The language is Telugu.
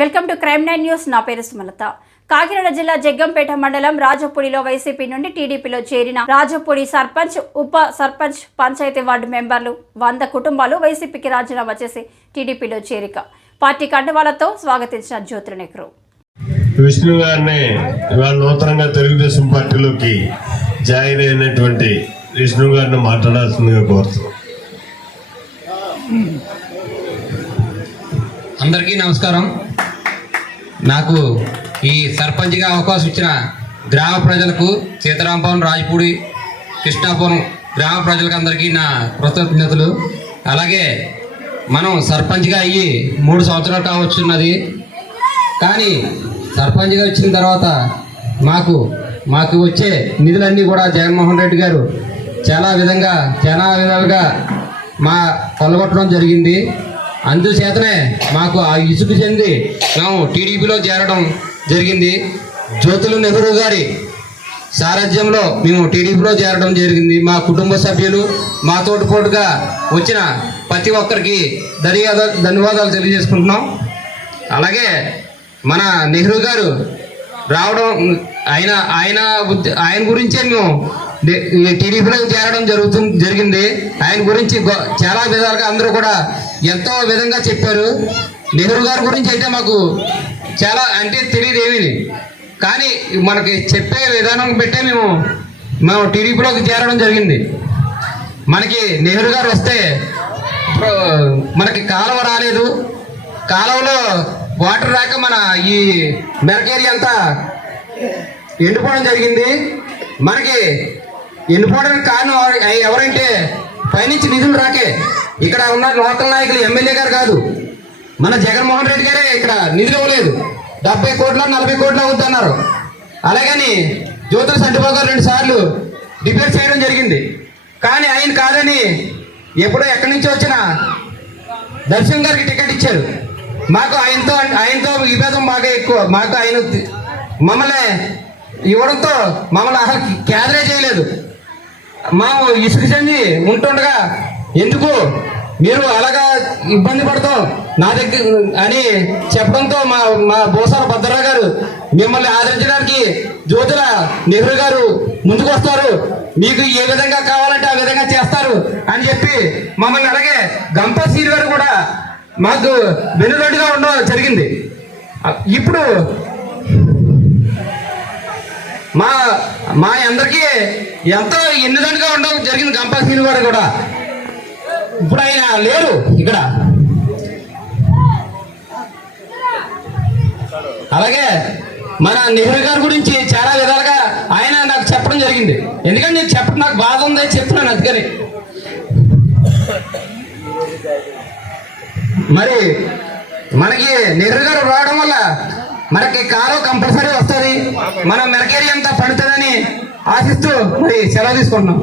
Welcome to crime nine news. నా పేరు సుమలత. కాకినాడ జిల్లా జగ్గంపేట మండలం రాజపూడిలో వైసీపీ నుండి టీడీపీలో చేరిన రాజపూడి సర్పంచ్ ఉప సర్పంచ్ పంచాయతీ వార్డు మెంబర్లు వంద కుటుంబాలు వైసీపీకి రాజీనామా చేసి టీడీపీలో చేరిక. పార్టీ కండువాలతో స్వాగతించిన జ్యోతి నెహ్రూ. విష్ణు గారిని ఇవాళ నూతనంగా తెలుగుదేశం పార్టీలోకి జాయిన్ అయినటువంటి విష్ణు గారిని మాట్లాడాల్సిందిగా కోరుతున్నాం. అందరికీ నమస్కారం. నాకు ఈ సర్పంచ్గా అవకాశం ఇచ్చిన గ్రామ ప్రజలకు సీతారాంపురం రాజపూడి కృష్ణాపురం గ్రామ ప్రజలకు అందరికీ నా కృతజ్ఞతలు. అలాగే మనం సర్పంచ్గా అయ్యి మూడు సంవత్సరాలు కావచ్చున్నది. కానీ సర్పంచ్గా వచ్చిన తర్వాత మాకు మాకు వచ్చే నిధులన్నీ కూడా జగన్మోహన్ రెడ్డి గారు చాలా విధంగా చాలా విధాలుగా మా కొలగొట్టడం జరిగింది. అందుచేతనే మాకు ఆ ఇసుకు చెంది మేము టీడీపీలో చేరడం జరిగింది. జ్యోతులు నెహ్రూ గారి సారథ్యంలో మేము టీడీపీలో చేరడం జరిగింది. మా కుటుంబ సభ్యులు మా తోటిపోటుగా వచ్చిన ప్రతి ఒక్కరికి ధన్యవాదాలు ధన్యవాదాలు తెలియజేసుకుంటున్నాం. అలాగే మన నెహ్రూ గారు రావడం ఆయన ఆయన ఆయన గురించే మేము టీడీపీలో చేరడం జరుగుతుంది జరిగింది. ఆయన గురించి చాలా విధాలుగా అందరూ కూడా ఎంతో విధంగా చెప్పారు. నెహ్రూ గారి గురించి అయితే మాకు చాలా అంటే తెలియదు ఏమీ. కానీ మనకి చెప్పే విధానం పెట్టే మేము మేము టీడీపీలోకి చేరడం జరిగింది. మనకి నెహ్రూ గారు వస్తే మనకి కాలువ రాలేదు. కాలువలో వాటర్ రాక మన ఈ మెరకేరి అంతా ఎండిపోవడం జరిగింది. మనకి ఎండిపోవడానికి కారణం ఎవరంటే పైనుంచి నిధులు రాకే. ఇక్కడ ఉన్న లోకల్ నాయకులు ఎమ్మెల్యే గారు కాదు. మన జగన్మోహన్ రెడ్డి గారే ఇక్కడ నిధులు ఇవ్వలేదు. డెబ్బై కోట్ల నలభై కోట్ల అవుతున్నారు అలాగని జ్యోతుల సంటిబాబు గారు రెండు సార్లు డిబేట్ చేయడం జరిగింది. కానీ ఆయన కాదని ఎప్పుడో ఎక్కడి నుంచి వచ్చిన దర్శన్ గారికి టికెట్ ఇచ్చారు. మాకు ఆయనతో ఆయనతో విభేదం బాగా ఎక్కువ. మాకు ఆయన మమ్మల్ని ఇవ్వడంతో మమ్మల్ని అసలు క్యాదరే చేయలేదు. మేము ఇసుక చెంది ఉంటుండగా ఎందుకు మీరు అలాగా ఇబ్బంది పడతాం? నా దగ్గర అని చెప్పడంతో మా మా బోసాల భద్రరావు గారు మిమ్మల్ని ఆదరించడానికి జ్యోతుల నెహ్రూ గారు ముందుకు వస్తారు మీకు ఏ విధంగా కావాలంటే ఆ విధంగా చేస్తారు అని చెప్పి మమ్మల్ని అలాగే గంపా సీర్ గారు కూడా మాకు వెనుదొడ్డుగా ఉండడం జరిగింది. ఇప్పుడు మా మా అందరికీ ఎంతో ఎన్నిదండగా ఉండడం జరిగింది గంపా సీన్ గారు కూడా. ఇప్పుడు ఆయన లేరు ఇక్కడ. అలాగే మన నెహ్రూ గారి గురించి చాలా విధాలుగా ఆయన నాకు చెప్పడం జరిగింది. ఎందుకంటే నేను చెప్పడం నాకు బాధ ఉందని చెప్తున్నాను అందుకని. మరి మనకి నెహ్రూ గారు రావడం వల్ల మనకి కారు కంపల్సరీ వస్తుంది. మన మెరకేరి అంతా పడుతుందని ఆశిస్తూ మరి సెలవు తీసుకుంటున్నాం.